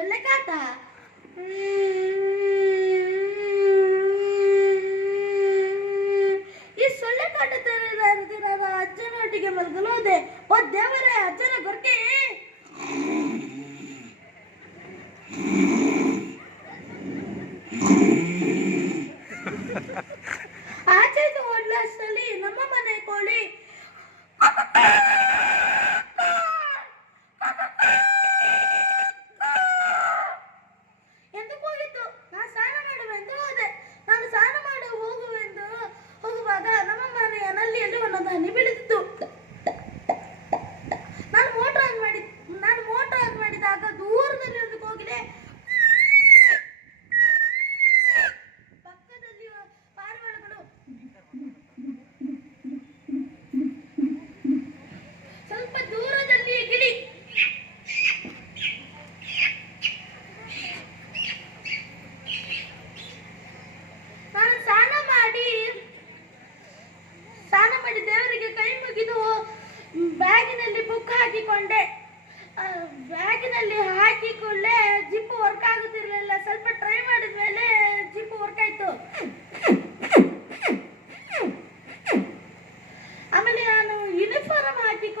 சொல்லக்காத்தா ಈ ಸೊಳ್ಳೆ ಕಾಟ ನಾನು ಅಜ್ಜನೊಟ್ಟಿಗೆ ಮಲ್ಗಲೋದೆ ಓ ದೇವರೇ ಅಜ್ಜನ ಗೊರ್ಕೆ Ha ha ha. Wagner, ele